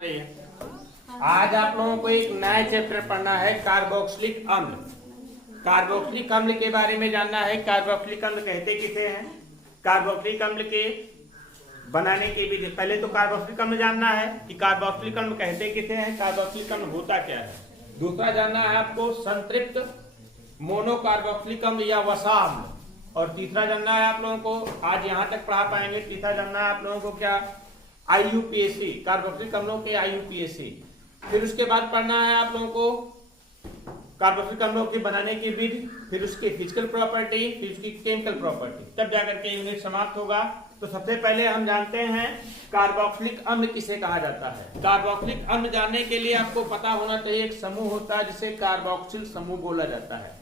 आज आप लोगों को एक नया चैप्टर पढ़ना है, कार्बोक्सिलिक अम्ल। कार्बोक्सिलिक अम्ल के बारे में जानना है। कार्बोक्सिलिक अम्ल कहते किसे हैं, कार्बोक्सिलिक अम्ल के बनाने के विधि। पहले तो कार्बोक्सिलिक अम्ल जानना है कि कार्बोक्सिलिक अम्ल कहते किसे हैं, कार्बोक्सिलिक अम्ल होता क्या है। दूसरा जानना है आपको संतृप्त मोनोकार्बोक्सिलिक अम्ल या वसा अम्ल। और तीसरा जानना है आप लोगों को, आज यहाँ तक पढ़ा पाएंगे। तीसरा जानना है आप लोगों को क्या, IUPAC, कार्बोक्सिलिक अम्लों के IUPAC। फिर उसके बाद पढ़ना है आप लोगों को कार्बोक्सिलिक अम्लों के बनाने की विधि, फिर उसकी फिजिकल प्रॉपर्टी, फिर उसकी केमिकल प्रॉपर्टी, तब जाकर के यूनिट समाप्त होगा। तो सबसे पहले हम जानते हैं कार्बोक्सिलिक अम्ल किसे कहा जाता है। कार्बोक्सिलिक अम्ल जानने के लिए आपको पता होना चाहिए, एक समूह होता है जिसे कार्बोक्सिल समूह बोला जाता है।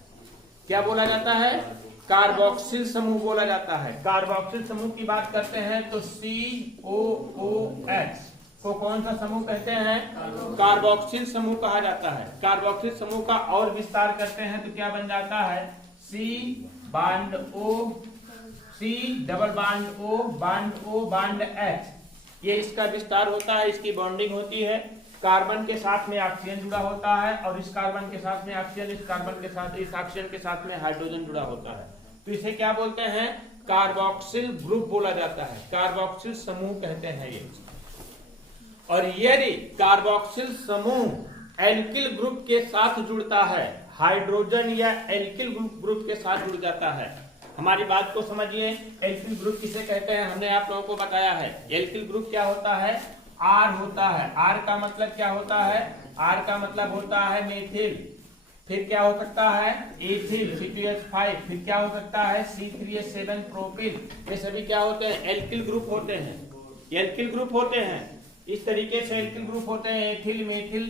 क्या बोला जाता है, कार्बोक्सिल समूह बोला जाता है। कार्बोक्सिल समूह की बात करते हैं तो COOH को कौन सा समूह कहते हैं, कार्बोक्सिल समूह कहा जाता है। कार्बोक्सिल समूह का और विस्तार करते हैं तो क्या बन जाता है, C bond O, C double bond O, bond O bond H। ये इसका विस्तार होता है, इसकी बॉन्डिंग होती है। कार्बन के साथ में ऑक्सीजन जुड़ा होता है और इस कार्बन के साथ में ऑक्सीजन, इस कार्बन के साथ, इस ऑक्सीजन के साथ में हाइड्रोजन जुड़ा होता है। तो इसे क्या बोलते हैं, कार्बोक्सिल ग्रुप बोला जाता है, कार्बोक्सिल समूह कहते हैं ये। और यदि कार्बोक्सिल समूह एल्किल ग्रुप के साथ जुड़ता है, हाइड्रोजन या एल्किल ग्रुप के साथ जुड़ जाता है। हमारी बात को समझिए, एल्किल ग्रुप किसे कहते हैं, हमने आप लोगों को बताया है। एल्किल ग्रुप क्या होता है, R होता है। R का मतलब क्या होता है, R का मतलब होता है मेथिल। फिर क्या हो सकता है, एथिल, C2H5। फिर क्या हो सकता है, C3H7 प्रोपिल। ये सभी क्या होते हैं, एल्किल ग्रुप होते हैं। एल्किल ग्रुप होते हैं, इस तरीके से एल्किल ग्रुप होते हैं, ethyl, methyl,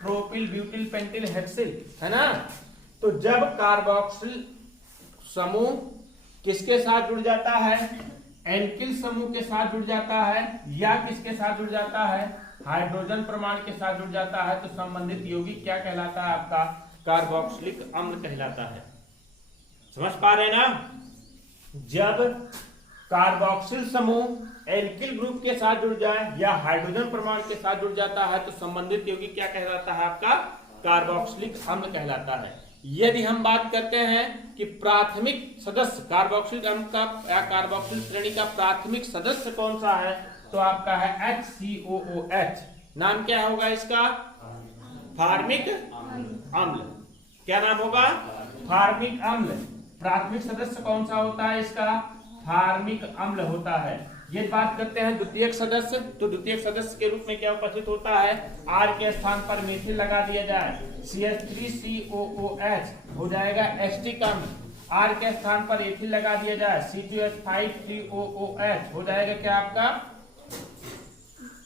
propyl, butyl, pentyl, hexyl, है ना। तो जब कार्बोक्सिल समूह किसके साथ जुड़ जाता है, एल्किल समूह के साथ जुड़ जाता है, या किसके साथ जुड़ जाता है, हाइड्रोजन परमाणु के साथ जुड़ जाता है, तो संबंधित यौगिक क्या कहलाता है, आपका कार्बोक्सिलिक अम्ल कहलाता है। समझ पा रहे ना। जब कार्बोक्सिल समूह एल्किल ग्रुप के साथ जुड़ जाए या हाइड्रोजन परमाणु के साथ जुड़ जाता है तो संबंधित यौगिक क्या कहलाता है, आपका कार्बोक्सिलिक अम्ल कहलाता है। यदि हम बात करते हैं कि प्राथमिक सदस्य कार्बोक्सिल अम्ल का या कार्बोक्सिल श्रेणी का प्राथमिक सदस्य कौन सा है, तो आपका है HCOOH। नाम क्या होगा इसका, फार्मिक अम्ल। क्या नाम होगा, फार्मिक अम्ल। प्राथमिक सदस्य कौन सा होता है इसका, फार्मिक अम्ल होता है। ये बात करते हैं द्वितीयक सदस्य, तो द्वितीयक सदस्य के रूप में क्या उपस्थित होता है, R के स्थान पर मेथिल लगा दिया जाए, CH3COOH हो जाएगा एस्टिक अम्ल। R के स्थान पर एथिल लगा दिया जाए, C2H5COOH हो जाएगा क्या आपका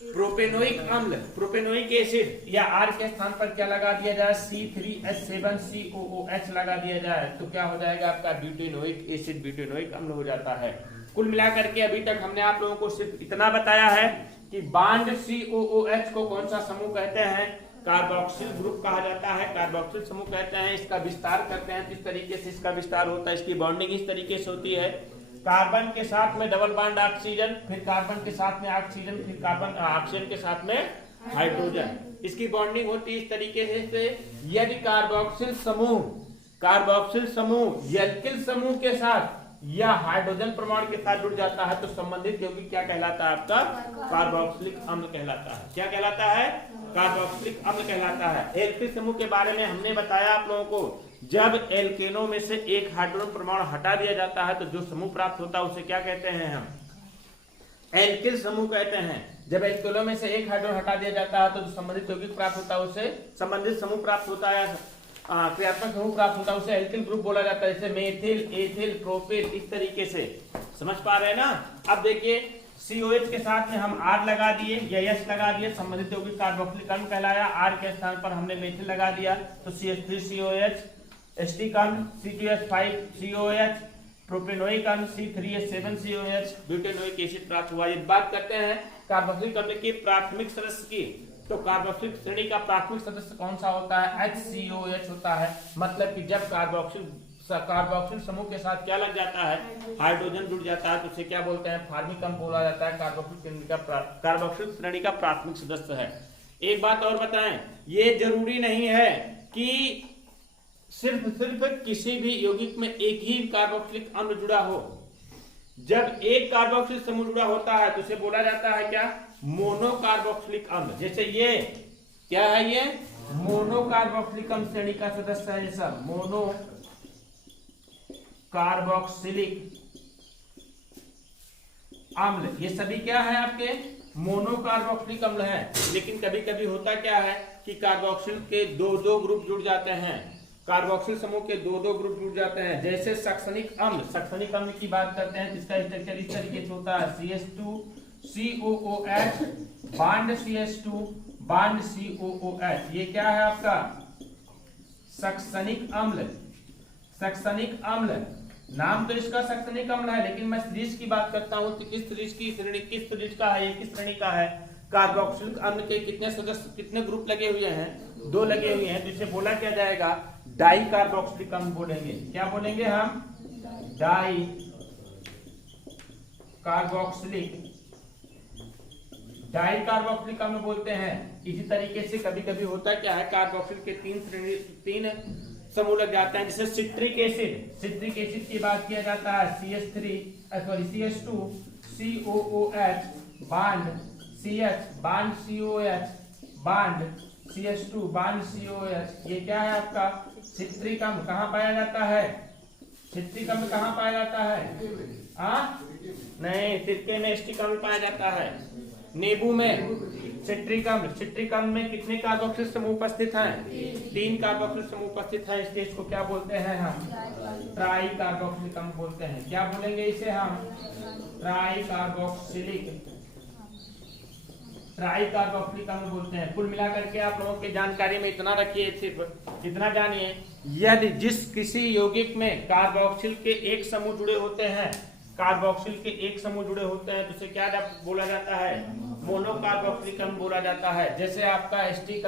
प्रोपेनोइक अम्ल, प्रोपेनोइक एसिड। या R के स्थान पर क्या लगा दिया जाए, C3H7COOH लगा दिया जाए, तो क्या हो जाएगा आपका ब्यूटेनोइक एसिड, ब्यूटेनोइक अम्ल हो जाता है। कुल मिलाकर के अभी तक हमने आप लोगों को सिर्फ इतना बताया है कि बांड COOH को कौन सा समूह कहते हैं, कार्बोक्सिल ग्रुप कहा जाता है, कार्बोक्सिल समूह कहते हैं। इसका विस्तार करते हैं, किस तरीके से इसका विस्तार होता है, इसकी बॉन्डिंग इस तरीके से होती है, कार्बन के साथ में डबल बॉन्ड ऑक्सीजन, फिर कार्बन के साथ में ऑक्सीजन, फिर कार्बन ऑक्सीजन के साथ में हाइड्रोजन। इसकी बॉन्डिंग होती है इस तरीके से। यदि कार्बोक्सिल समूह एल्किल समूह के साथ या हाइड्रोजन परमाणु के साथ जुड़ जाता है तो संबंधित यौगिक क्या कहलाता है, आपका कार्बोक्सिलिक अम्ल कहलाता है। क्या कहलाता है, कार्बोक्सिलिक अम्ल कहलाता है। एल्किल समूह के बारे में हमने बताया आप लोगों को, जब एल्केनों में से एक हाइड्रोजन परमाणु हटा दिया जाता है तो जो समूह प्राप्त होता है उसे क्या कहते हैं, हम एल्किल समूह कहते हैं। जब एल्केनों में से एक हाइड्रोजन हटा दिया जाता है तो जो संबंधित यौगिक प्राप्त होता है उसे संबंधित समूह प्राप्त होता है, क्रियात्मक समूह प्राप्त होता है, उसे एल्किल ग्रुप बोला जाता है। जैसे मेथिल, एथिल, प्रोपिल, इस तरीके से। समझ पा रहे हैं ना। अब देखिए COH के साथ में हम R लगा दिए या H लगा दिए, संबंधित यौगिक कार्बोक्सिलिक अम्ल कहलाया। R के स्थान पर हमने मेथिल लगा दिया तो CH3COH, एस्टिक अम्ल C2H5COH, प्रोपेनोइक अम्ल C3H7COH, ब्यूटेनोइक एसिड प्राप्त हुआ। ये बात करते हैं कार्बोक्सिलिक अम्ल की प्राथमिक सदस्य की, तो कार्बोक्सिलिक श्रेणी का प्राथमिक सदस्य कौन सा होता है, HCOH होता है। मतलब कि जब कार्बोक्सिल समूह के साथ क्या लग जाता है, हाइड्रोजन जुड़ जाता है, तो उसे क्या बोलते हैं, फार्मिक अम्ल बोला जाता है। कार्बोक्सिल श्रेणी का प्राथमिक सदस्य है। एक बात और बताएं, ये जरूरी नहीं है कि सिर्फ किसी भी यौगिक में एक ही कार्बोक्सिलिक अम्ल जुड़ा हो। जब एक कार्बोक्सिलिक समूह जुड़ा होता है तो उसे बोला जाता है क्या, मोनोकार्बोक्सिलिक अम्ल। जैसे ये क्या है, ये मोनोकार्बोक्सिलिक अम्ल श्रेणी का सदस्य है। सब मोनो कार्बोक्सिलिक अम्ल, ये सभी क्या है आपके मोनोकार्बोक्सिलिक अम्ल है। लेकिन कभी कभी होता क्या है कि कार्बोक्सिल के दो ग्रुप जुड़ जाते हैं, कार्बोक्सिल समूह के दो ग्रुप जुड़ जाते हैं। जैसे सक्सनिक अम्ल की बात करते हैं, जिसका स्ट्रक्चर इस तरीके से होता है, CH2 COOH bond CH2 bond COOH। ये क्या है आपका सक्सनिक अम्ल। सक्सनिक अम्ल नाम तो इसका सक्सनिक अम्ल है, लेकिन मैं सीरीज की बात करता हूं तो किस सीरीज की श्रेणी, किस सीरीज का है, ये किस श्रेणी का है। कार्बोक्सिलिक अम्ल के कितने सदस्य, कितने ग्रुप लगे हुए हैं, 2 लगे हुए हैं। तो इसे बोला क्या जाएगा, डाई कार्बोक्सिलिक अम्ल बोलेंगे। क्या बोलेंगे हम, डाई कार्बोक्सिलिक अम्ल बोलते हैं। इसी तरीके से कभी कभी होता क्या है, कार्बोक्सिल के तीन समूह लग जाते हैं। जैसे सिट्रिक एसिड की बात किया जाता है, CH2 COOH bond CH bond COH bond CH2 bond COH। ये क्या है आपका सिट्रिक अम्ल। कहाँ पाया जाता है, सिट्रिक अम्ल कहाँ पाया जाता है, नहीं, सिरके में एसिटिक अम्ल पाया जाता है, नींबू में सिट्रिक अम्ल में कितने कार्बोक्सिल समूह उपस्थित हैं, 3 कार्बोक्सिल समूह उपस्थित हैं। इसलिए इसको क्या बोलते हैं हम, ट्राई कार्बोक्सिलिक अम्ल बोलते हैं। क्या बोलेंगे इसे हम, ट्राई कार्बोक्सिलिक अम्ल बोलते हैं। कुल मिलाकर के आप लोगों की जानकारी में इतना रखिए, सिर्फ इतना जानिए, यदि जिस किसी यौगिक में कार्बोक्सिल के एक समूह जुड़े होते हैं, कार्बोक्सिल के एक समूह जुड़े होते हैं, तो उसे क्या बोला जाता है, मोनोकार्बोक्सिलिक अम्ल बोला जाता है। जैसे आपका एसिटिक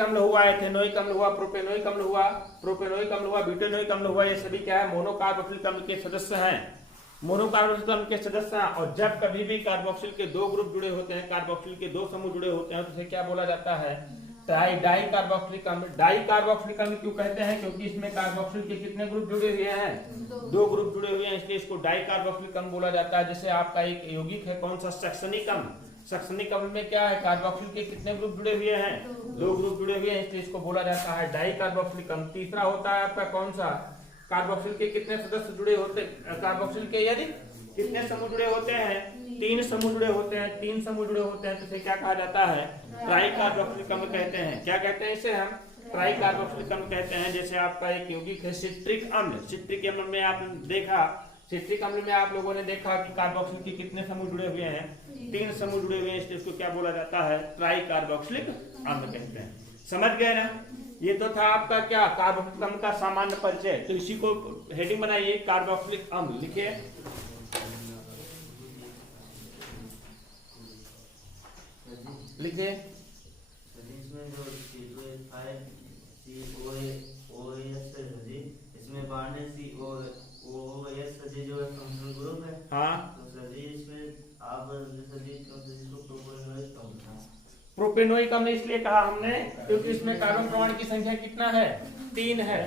अम्ल हुआ, एथेनोइक अम्ल हुआ, प्रोपेनोइक अम्ल हुआ, ब्यूटेनोइक अम्ल हुआ, ये सभी क्या है, मोनोकार्बोक्सिलिक अम्ल के सदस्य हैं, मोनोकार्बोक्सिलिक अम्ल के सदस्य हैं। और जब कभी भी कार्बोक्सिल के 2 ग्रुप जुड़े होते हैं, कार्बोक्सिल के 2 समूह जुड़े होते हैं, तो उसे क्या बोला जाता है, डाई कार्बोक्सिलिक अम्ल। डाई कार्बोक्सिलिक अम्ल क्यों कहते हैं, क्योंकि इसमें कार्बोक्सिल के कितने ग्रुप जुड़े हुए हैं, 2 ग्रुप जुड़े हुए हैं, इसलिए इसको डाई कार्बोक्सिलिक अम्ल बोला जाता है। जैसे आपका एक यौगिक है, कौन सा, सक्सनिक अम्ल में क्या है, कार्बोक्सिल के कितने ग्रुप जुड़े हुए हैं, 2 ग्रुप जुड़े हुए हैं, इसलिए इसको बोला जाता है डाई कार्बोक्सिलिक अम्ल। तीसरा होता है आपका कौन सा, कार्बोक्सिल के कितने सदस्य जुड़े होते, कार्बोक्सिल के यदि कितने समूह जुड़े होते हैं, 3 समूह जुड़े होते हैं, 3 समूह जुड़े होते हैं, तो इसे क्या कहा जाता है, ट्राई कार्बोक्सिलिक अम्ल कहते हैं। क्या कहते हैं इसे हम, ट्राई कार्बोक्सिलिक अम्ल कहते हैं। जैसे आपका एक यौगिक है सिट्रिक अम्ल में आप देखा, सिट्रिक अम्ल में आप लोगों ने देखा कि कार्बोक्सिल के कितने समूह जुड़े हुए हैं, 3 समूह जुड़े हुए हैं, इसलिए इसको क्या बोला जाता है, ट्राई कार्बोक्सिलिक अम्ल कहते हैं। समझ गए ना, ये तो था आपका क्या, कार्बोक्सिलिक अम्ल का सामान्य परिचय। तो इसी को हेडिंग बनाइए, कार्बोक्सिलिक अम्ल लिखिए। लिखिए, इसमें बांड है COOH जो है फंक्शनल ग्रुप है। हाँ, तो सर इसमें आप प्रोपेनोइक अम्ल इसलिए कहा हमने क्योंकि इसमें कार्बन परमाणु की संख्या कितना है, 3 है।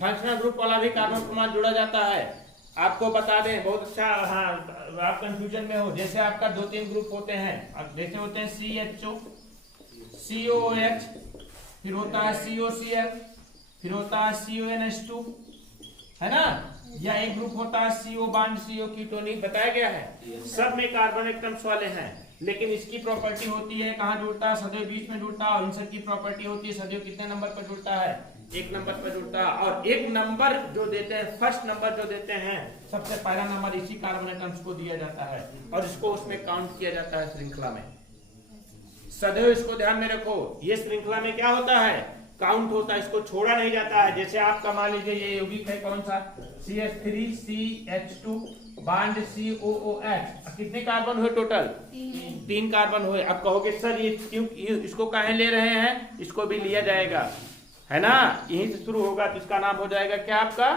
फंक्शनल ग्रुप वाला भी कार्बन परमाणु जोड़ा जाता है। आपको बता दें, बहुत अच्छा, हाँ, आप कंफ्यूजन में हो। जैसे आपका 2-3 ग्रुप होते हैं, जैसे होते हैं CHO COOH, फिर होता है COCl, फिर होता है CONH2, है ना, या एक ग्रुप होता है CO बांड CO कीटोनिक, बताया गया है। सब में कार्बन एटम्स वाले हैं, लेकिन इसकी प्रॉपर्टी होती है कहाँ जुड़ता है, सदैव बीच में जुड़ता है। और इन सब की प्रॉपर्टी होती है सदैव कितने नंबर पर जुड़ता है, 1 नंबर पर जुड़ता है। और 1 नंबर जो देते हैं, फर्स्ट नंबर जो देते हैं, सबसे पहला नंबर इसी कार्बन एटम्स को दिया जाता है और इसको उसमें काउंट किया जाता है श्रृंखला में। सदैव इसको ध्यान में रखो, ये श्रृंखला में क्या होता है, काउंट होता है, इसको छोड़ा नहीं जाता है। जैसे आपका मान लीजिए ये यौगिक है कौन सा, CH3CH2 बांड COOH, कितने कार्बन हुए टोटल, 3 कार्बन हुए। अब कहोगे सर ये क्यों, इसको काहे ले रहे हैं, इसको भी लिया जाएगा, है ना, यहीं से शुरू होगा, तो इसका नाम हो जाएगा क्या आपका,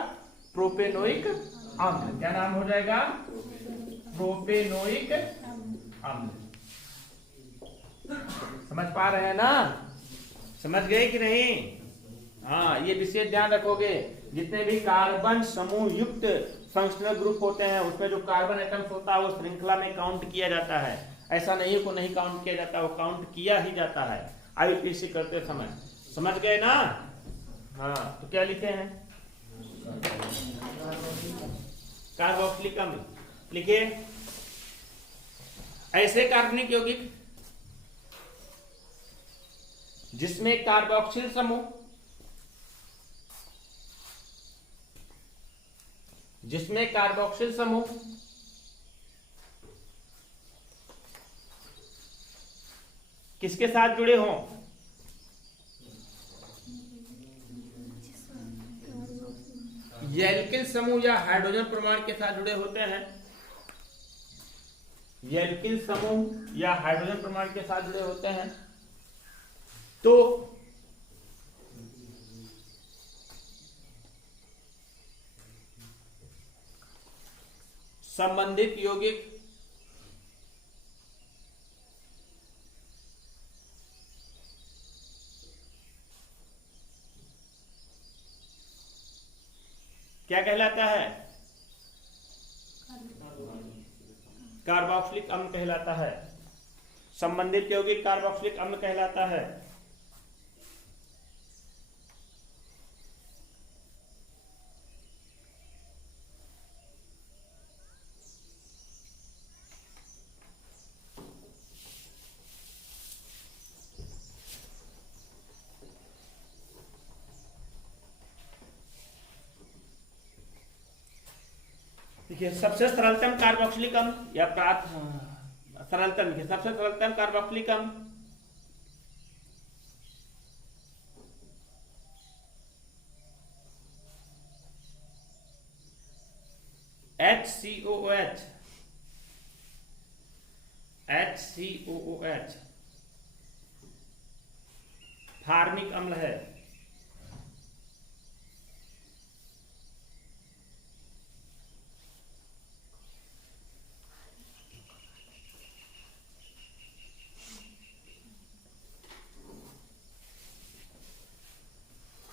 प्रोपेनोइक अम्ल। क्या नाम हो जाएगा, प्रोपेनोइक अम्ल। समझ पा रहे हैं ना? समझ गए कि नहीं? हाँ, ये विशेष ध्यान रखोगे। जितने भी कार्बन समूह युक्त फंक्शनल ग्रुप होते हैं उसमें जो कार्बन एटम्स होता है वो श्रृंखला में काउंट किया जाता है। ऐसा नहीं को नहीं काउंट किया जाता, वो काउंट किया ही जाता है आईपीसी करते समय। समझ गए ना? हाँ, तो क्या लिखे हैं? कार्बोक्सिलिक अम्ल लिखिए। ऐसे कार्बनिक यौगिक जिसमें कार्बोक्सिल समूह किसके साथ जुड़े हों? एल्किल समूह या हाइड्रोजन परमाणु के साथ जुड़े होते हैं। एल्किल समूह या हाइड्रोजन परमाणु के साथ जुड़े होते हैं तो संबंधित यौगिक क्या कहलाता है? कार्बोक्सिलिक अम्ल कहलाता है। संबंधित यौगिक कार्बोक्सिलिक अम्ल कहलाता है। देखिए, सबसे सरलतम कार्बोक्सिलिक अम्ल या सरलतम, सबसे सरलतम कार्बोक्सिलिक अम्ल HCOOH फार्मिक अम्ल है।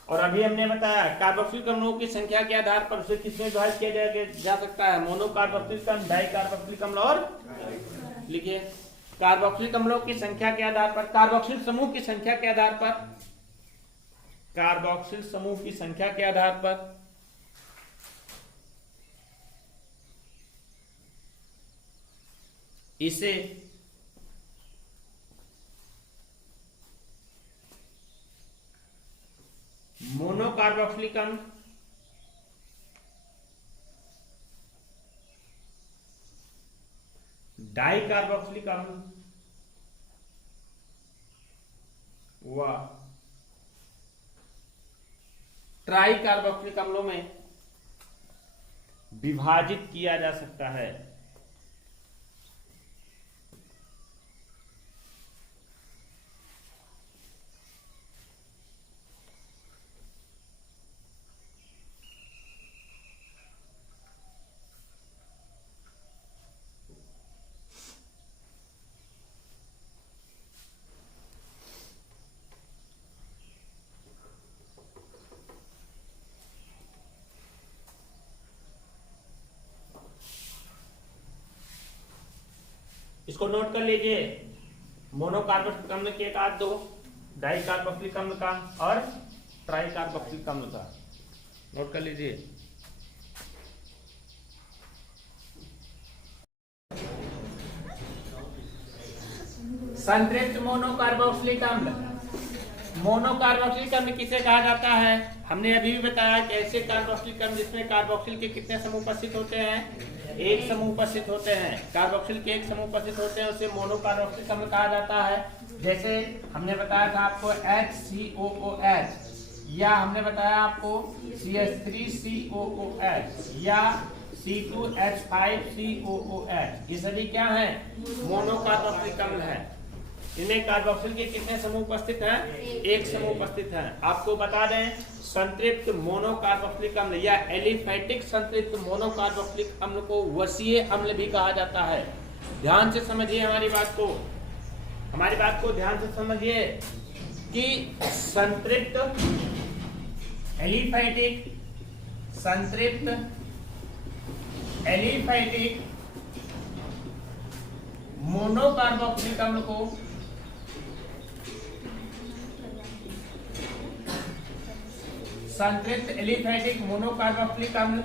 और अभी हमने बताया कार्बोक्सिलिक अम्लों की संख्या के आधार पर उसे किसमें विभाजित किया जा सकता है? मोनो कार्बोक्सिलिक अम्ल, डाई कार्बोक्सिलिक अम्ल और लिखिए कार्बोक्सिलिक अम्लों की संख्या के आधार पर, कार्बोक्सिल समूह की संख्या के आधार पर, कार्बोक्सिल समूह की संख्या के आधार पर इसे मोनो कार्बोक्सिलिक अम्ल, डाई कार्बोक्सिलिक अम्ल व ट्राई कार्बोक्सिलिक अम्लों में विभाजित किया जा सकता है। इसको नोट कर लीजिए। मोनो कार्बोक्सिलिक अम्ल के एक आध दो, डाई कार्बोक्सिलिक अम्ल का और ट्राई कार्बोक्सिलिक अम्ल का नोट कर लीजिए। संतृप्त मोनो कार्बोक्सिलिक अम्ल, मोनो कार्बोक्सिलिक अम्ल किसे कहा जाता है? हमने अभी भी बताया कि ऐसे कार्बोक्सिलिक अम्ल जिसमें कार्बोक्सिल के कितने समूह उपस्थित होते हैं? एक समूह उपस्थित होते हैं। कार्बोक्सिल के एक समूह उपस्थित होते हैं, उसे मोनो कार्बोक्सिलिक अम्ल कहा जाता है। जैसे हमने बताया था आपको HCOOH, या हमने बताया आपको CH3COOH या C2H5COOH। ये सभी क्या है? मोनो कार्बोक्सिलिक अम्ल है। इनमें कार्बोक्सिल के कितने समूह उपस्थित हैं? एक समूह उपस्थित है। आपको बता दें, संतृप्त मोनो कार्बोक्सिलिक अम्ल या एलिफैटिक संतृप्त मोनो कार्बोक्सिलिक अम्ल को वसीय अम्ल भी कहा जाता है। ध्यान से समझिए हमारी बात को। हमारी बात को ध्यान से समझिए कि संतृप्त एलिफैटिक मोनोकार्बोक्सिलिक अम्ल को संतृप्त एलिफैटिक मोनोकार्बोक्सिलिक अम्ल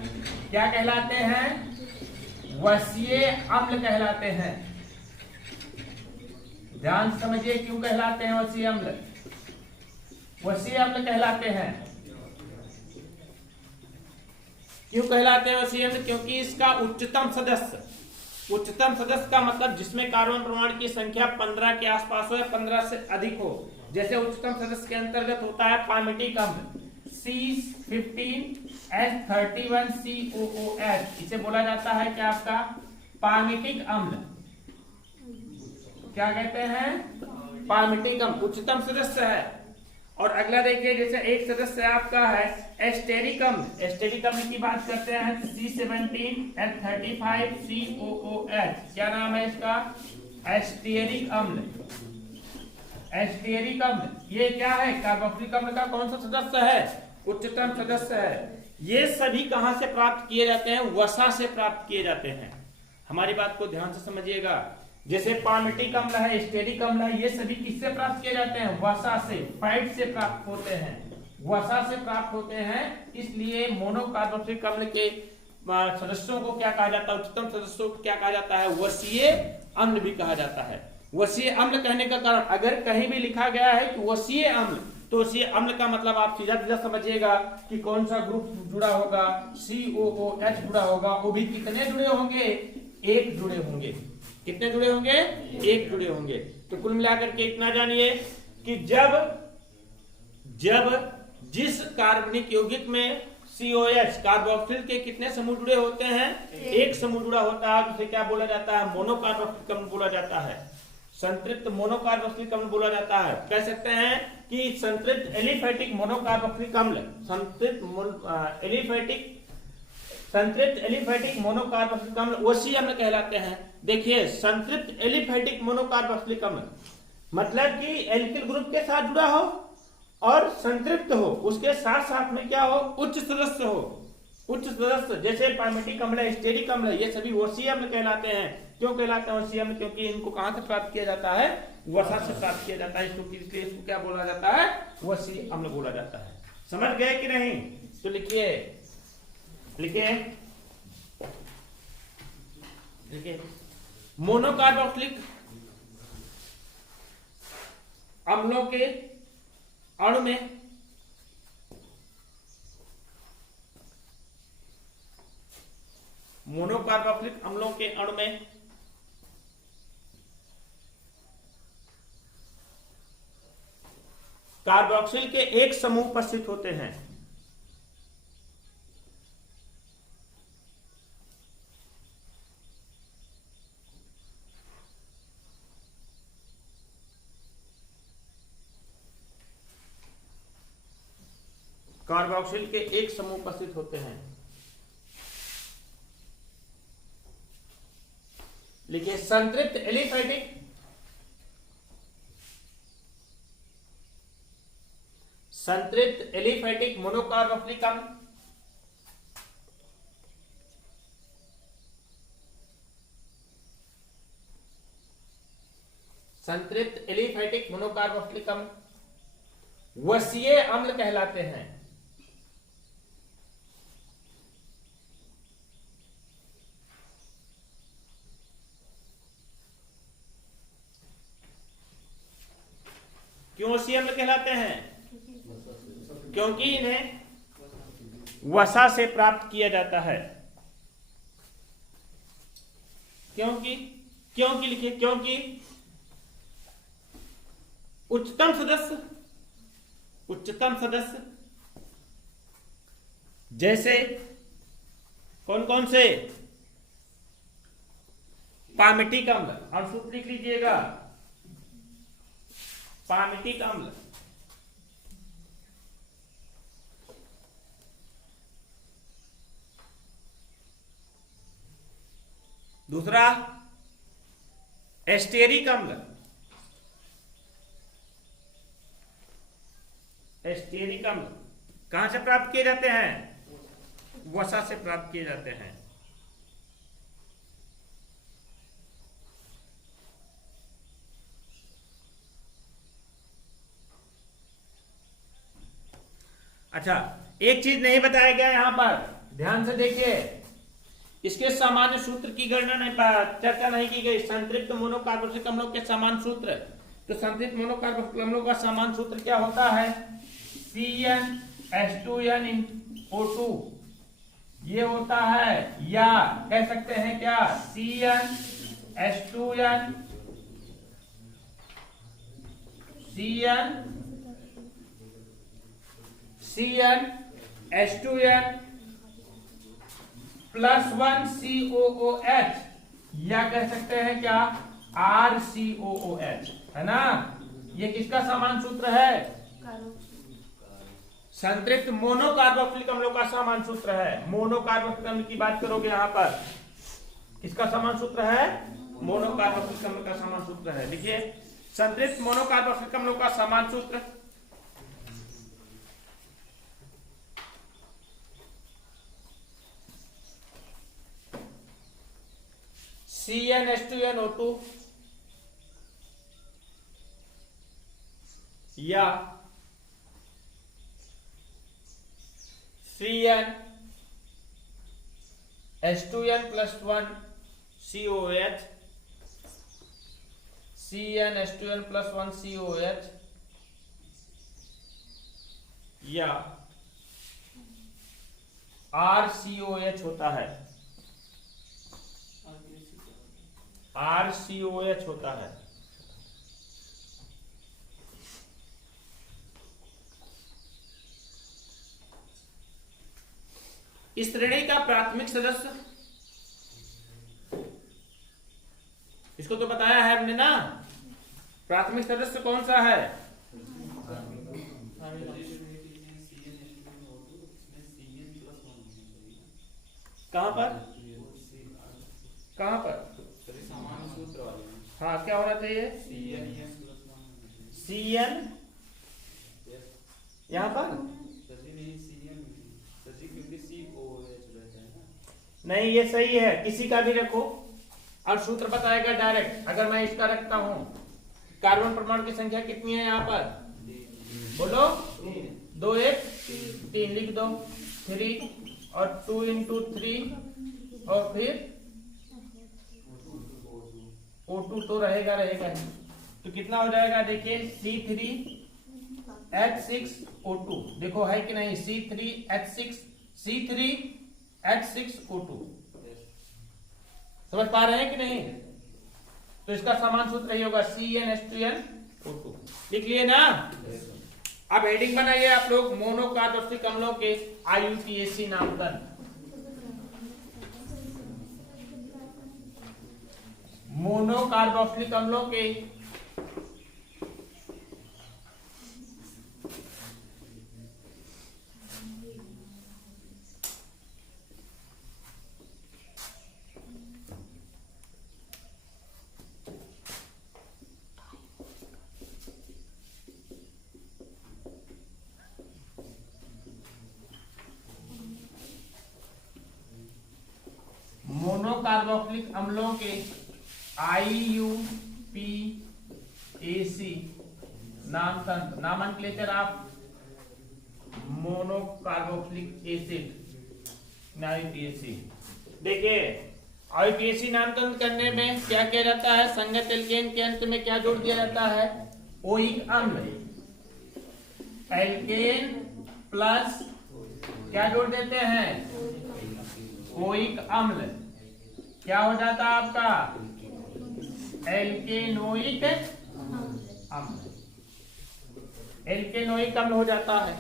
क्या कहलाते हैं? वसीय अम्ल कहलाते हैं। ध्यान से समझिए क्यों कहलाते हैं वसीय अम्ल? वसीय अम्ल कहलाते हैं। क्यों कहलाते हैं वसीय अम्ल? क्योंकि इसका उच्चतम सदस्य का मतलब जिसमें कार्बन परमाणु की संख्या 15 के आसपास हो या 15 से अधिक हो। जैसे उच्चतम सदस्य के अंतर्गत होता है पामिटिक अम्ल C15H31COOH, इसे बोला जाता है क्या? आपका पामिटिक अम्ल। क्या कहते हैं? पामिटिक अम्ल उच्चतम सदस्य है। और अगला देखिए, जैसे एक सदस्य आपका है एस्टेरिक अम्ल। एस्टेरिक अम्ल की बात करते हैं C17H35COOH। क्या नाम है इसका? एस्टेरिक अम्ल। एस्टेरिक अम्ल ये क्या है? कार्बोक्सिलिक अम्ल का कौन सा सदस्य है? उच्चतम सदस्य है। ये सभी कहां से प्राप्त किए जाते हैं? वसा से प्राप्त किए जाते हैं। हमारी बात को ध्यान से समझिएगा। जैसे पामिटिक अम्ल है, एस्टेरिक अम्ल है, ये सभी किससे प्राप्त किए जाते हैं? वसा से, फैट से प्राप्त होते हैं। वसा से प्राप्त होते हैं। इसलिए मोनोकार्बोक्सिलिक अम्ल के सदस्यों को क्या कहा जाता है? उच्चतम सदस्यों को क्या कहा जाता है? वसीय अम्ल भी कहा जाता है। वसीय अम्ल कहने का कारण, अगर कहीं भी लिखा गया है कि वसीय अम्ल, तो वसीय अम्ल का मतलब आप सीधा सीधा समझिएगा कि कौन सा ग्रुप जुड़ा होगा? COOH जुड़ा होगा। वो भी कितने जुड़े होंगे? एक जुड़े होंगे। कितने जुड़े होंगे? एक जुड़े होंगे। तो कुल मिलाकर के इतना जानिए कि जब जिस कार्बनिक यौगिक में COH कार्बोक्सिल के कितने समूह जुड़े होते हैं? एक समूह जुड़ा होता है, जिसे क्या बोला जाता है? मोनोकार्बोक्सिलिक अम्ल बोला जाता है। संतृप्त मोनोकार्बोक्सिलिक अम्ल बोला जाता है। कह सकते हैं कि संतृप्त एलिफैटिक मोनोकार्बोक्सिलिक अम्ल, संतृप्त एलिफैटिक मोनोकार्बोक्सिलिक अम्ल वसीय अम्ल कहलाते हैं। देखिए, संतृप्त एलिफैटिक मोनोकार्बोक्सिलिक अम्ल मतलब कि एल्किल ग्रुप के साथ जुड़ा हो और संतृप्त हो, उसके साथ साथ में क्या हो? उच्च सदस्य हो। उच्च सदस्य जैसे पामिटिक अम्ल, एस्टेरिक अम्ल, ये सभी वसीय अम्ल कहलाते हैं। क्यों कहलाते हैं वसीय अम्ल? क्योंकि इनको कहां से प्राप्त किया जाता है? वसा से प्राप्त किया जाता है। इसलिए इसको क्या बोला जाता है? वसीय अम्ल बोला जाता है। समझ गए कि नहीं? तो लिखिए मोनोकार्बोक्सिलिक अम्लों के अणु में मोनोकार्बोक्सिलिक अम्लों के अणु में कार्बोक्सिल के एक समूह उपस्थित होते हैं। कार्बोक्सिल के एक समूह उपस्थित होते हैं। लिखिए, संतृप्त एलिफैटिक मोनोकार्बोक्सिलिक अम्ल वसीय अम्ल कहलाते हैं। क्यों वसीय अम्ल कहलाते हैं? क्योंकि इन्हें वसा से प्राप्त किया जाता है। क्योंकि लिखिए, क्योंकि उच्चतम सदस्य जैसे कौन कौन से? पामिटिक अम्ल, और सूत्र लिख लीजिएगा, पामिटिक अम्ल, दूसरा एस्टेरिक अम्ल, एस्टेरिक अम्ल कहां से प्राप्त किए जाते हैं? वसा से प्राप्त किए जाते हैं। अच्छा, एक चीज नहीं बताया गया यहां पर, ध्यान से देखिए, इसके सामान्य सूत्र की गणना नहीं चर्चा नहीं की गई। संतृप्त मोनोकार्बोक्सिलिक अम्लों के समान सूत्र, तो संतृप्त मोनोकार्बोक्सिलिक अम्लों का समान सूत्र क्या होता है? CnH2nO2 ये होता है, या कह सकते हैं क्या, CnH2n +1 COOH, या कह सकते हैं क्या, RCOOH, है ना? ये किसका समान सूत्र है? संतृप्त मोनोकार्बोक्सिलिक अम्लों का समान सूत्र है। मोनोकार्बोक्सिलिक अम्ल की बात करोगे यहां पर, किसका समान सूत्र है? मोनोकार्बोक्सिलिक अम्ल का समान सूत्र है। देखिए, संतृप्त मोनोकार्बोक्सिलिक अम्लों का समान सूत्र CnH2nO2 या CnH2n+1 COOH, CnH2n+1 COOH या RCOH होता है, RCOH होता है। इस श्रेणी का प्राथमिक सदस्य, इसको तो बताया है हमने ना, प्राथमिक सदस्य कौन सा है? कहां पर? कहां पर? हाँ, क्या होना चाहिए? CN यहाँ पर नहीं, ये सही है, किसी का भी रखो और सूत्र बताएगा डायरेक्ट। अगर मैं इसका रखता हूं, कार्बन परमाणु की संख्या कितनी है यहाँ पर? बोलो, 2 1 3 लिख दो, 3 और 2 × 3 और फिर O2 तो रहेगा तो कितना हो जाएगा? देखिए, C3H6O2, देखो है कि नहीं? C3H6O2 समझ पा रहे हैं कि नहीं? तो इसका समान सूत्र यही होगा, CnH2nO2। लिख लिए ना? अब हेडिंग बनाइए आप लोग, मोनोकार्बोक्सिलिक अम्लों के IUPAC नामकरण। मोनोकार्बोक्सिलिक अम्लों के मोनोकार्बोक्सिलिक अम्लों के IUPAC nomenclature of monocarboxylic acid, IUPAC। देखिए, IUPAC नामकरण करने में क्या किया जाता है? संगत एल्केन के अंत में क्या जोड़ दिया जाता है? ओइक अम्ल। एल्केन प्लस क्या जोड़ देते हैं? ओइक अम्ल। क्या हो जाता है आपका? एल्केनोइक अम्ल। एल्केनोइक अम्ल हो जाता है।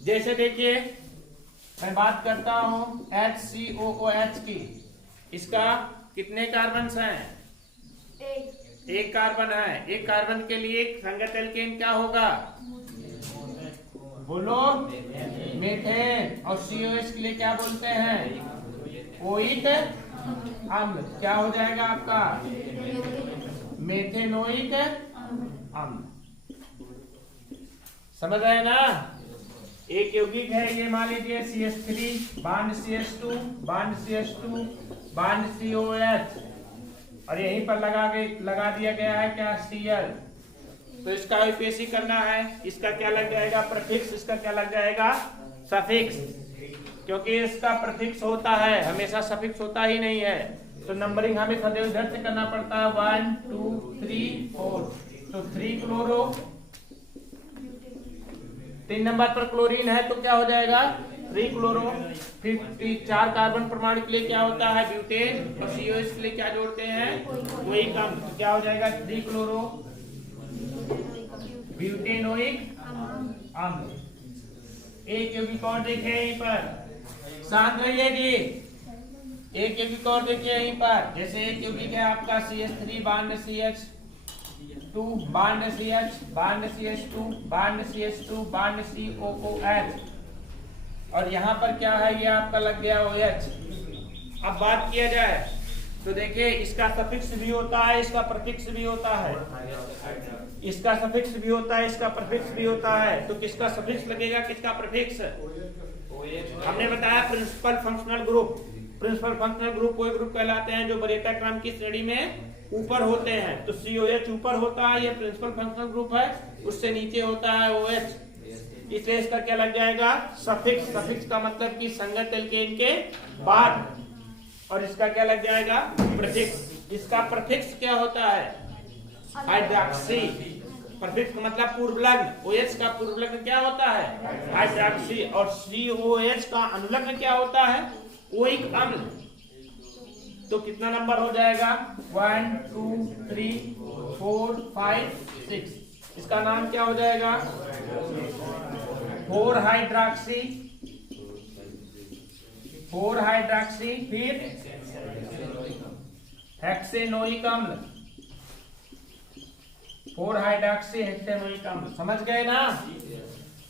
जैसे देखिए, मैं बात करता हूं HCOOH की, इसका कितने कार्बन हैं? एक कार्बन है। एक कार्बन के लिए संगत एल्केन क्या होगा? बोलो, मीथेन। और COH के लिए क्या बोलते हैं? ओइक अम्ल। क्या हो जाएगा आपका? मेथेनोइक अम्ल। समझ रहे हैं ना। एक यौगिक है ये, मान लीजिए CH3 bond CH2 bond CH2 bond COH, और यहीं पर लगा दिया गया है क्या, Cl। तो इसका IUPAC करना है, इसका क्या लग जाएगा, प्रीफिक्स, इसका क्या लग जाएगा, सफिक्स, क्योंकि इसका प्रीफिक्स होता है, हमेशा सफिक्स होता ही नहीं है। तो नंबरिंग हमें सदैव इधर से करना पड़ता है, 1 2 3 4। तो 3 क्लोरो, 3 नंबर पर क्लोरीन है तो क्या हो जाएगा 3 क्लोरो। फिर 4 कार्बन परमाणु के लिए क्या होता है, ब्यूटेन, और COH के लिए क्या जोड़ते हैं, वही कम, तो क्या हो जाएगा 3 क्लोरो ब्यूटेनोइक अम्ल। एक यौगिक और देखिए यहीं पर, शांत रहिए जी। एक यौगिक और देखिए यहीं पर, जैसे एक यौगिक है आपका CH3 bond CH2 bond CH bond CH2 bond CH2 bond COOH, और यहाँ पर क्या है, ये आपका लग गया OH। अब बात किया जाए तो देखिए इसका सफिक्स भी होता है, इसका प्रीफिक्स भी होता है, इसका सफिक्स भी होता है, इसका प्रीफिक्स भी होता है। तो किसका सफिक्स लगेगा, किसका प्रीफिक्स, हमने बताया principal functional group. Principal functional group वो ग्रुप कहलाते हैं जो वरीयता क्रम की श्रेणी में ऊपर होते हैं। तो COH ऊपर होता है, ये प्रिंसिपल फंक्शनल ग्रुप है, उससे नीचे होता है OH, इसलिए इसका क्या लग जाएगा, सफिक्स। सफिक्स का मतलब कि संगत एल्केन के बाद, और इसका क्या लग जाएगा, प्रीफिक्स। इसका प्रीफिक्स क्या होता है, हाइड्रॉक्सी। प्रीफिक्स का मतलब पूर्वलग्न, OH का पूर्वलग्न क्या होता है, हाइड्रॉक्सी, और COH का अनुलग्न क्या होता है, ओइक अम्ल। तो कितना नंबर हो जाएगा, 1 2 3 4 5 6। इसका नाम क्या हो जाएगा, 4 हाइड्रॉक्सी, 4 हाइड्रॉक्सी, फिर हेक्सेनोइक अम्ल, 4 हाइड्रॉक्सी हेक्सेनोइक अम्ल। समझ गए ना।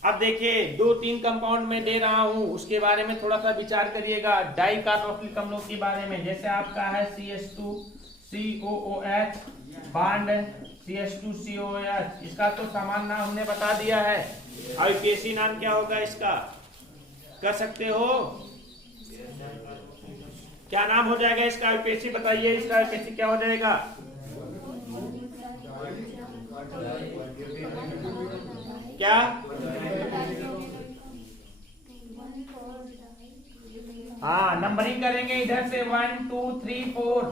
अब देखिए 2-3 कंपाउंड में दे रहा हूं, उसके बारे में थोड़ा सा विचार करिएगा, डाई कार्बोक्सिलिक अम्लों के बारे में। जैसे आपका है CH2 COOH bond CH2 COOH, इसका तो सामान्य नाम हमने बता दिया है। IUPAC नाम क्या होगा इसका, कर सकते हो, क्या नाम हो जाएगा इसका IUPAC, बताइए इसका IUPAC क्या हो जाएगा, क्या, हाँ नंबरिंग करेंगे इधर से 1 2 3 4,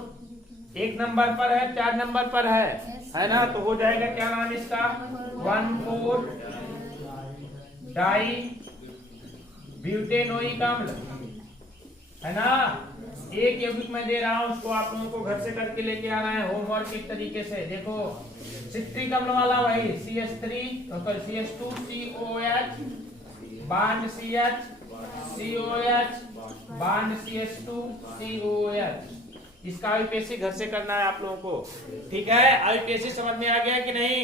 1 नंबर पर है, 4 नंबर पर है ना। तो हो जाएगा क्या नाम इसका, 1,4 डाई ब्यूटेनोइक अम्ल, है ना। एक यौगिक मैं दे रहा हूं, उसको आप लोगों को घर से करके लेके आना है होमवर्क एक तरीके से। देखो सिट्रिक अम्ल वाला वही CH2 COH bond CH COH bond CH2 COH, इसका IUPAC घर से करना है आप लोगों को, ठीक है। IUPAC समझ में आ गया कि नहीं,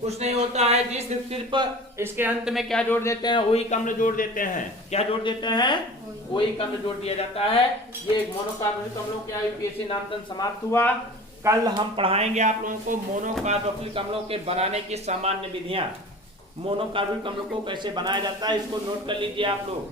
कुछ नहीं होता है जी, सिर्फ इसके अंत में क्या जोड़ देते हैं, ओइक अम्ल जोड़ देते हैं। क्या जोड़ देते हैं, ओइक अम्ल जोड़ दिया जाता है। ये एक मोनोकार्बोनिक अम्लों के IUPAC नामकरण समाप्त हुआ। कल हम पढ़ाएंगे आप लोगों को मोनोकार्बोक्सिलिक अम्लों के बनाने की सामान्य विधियां, मोनोकार्बोनिक अम्लों को कैसे बनाया जाता है, इसको नोट कर लीजिए आप लोग।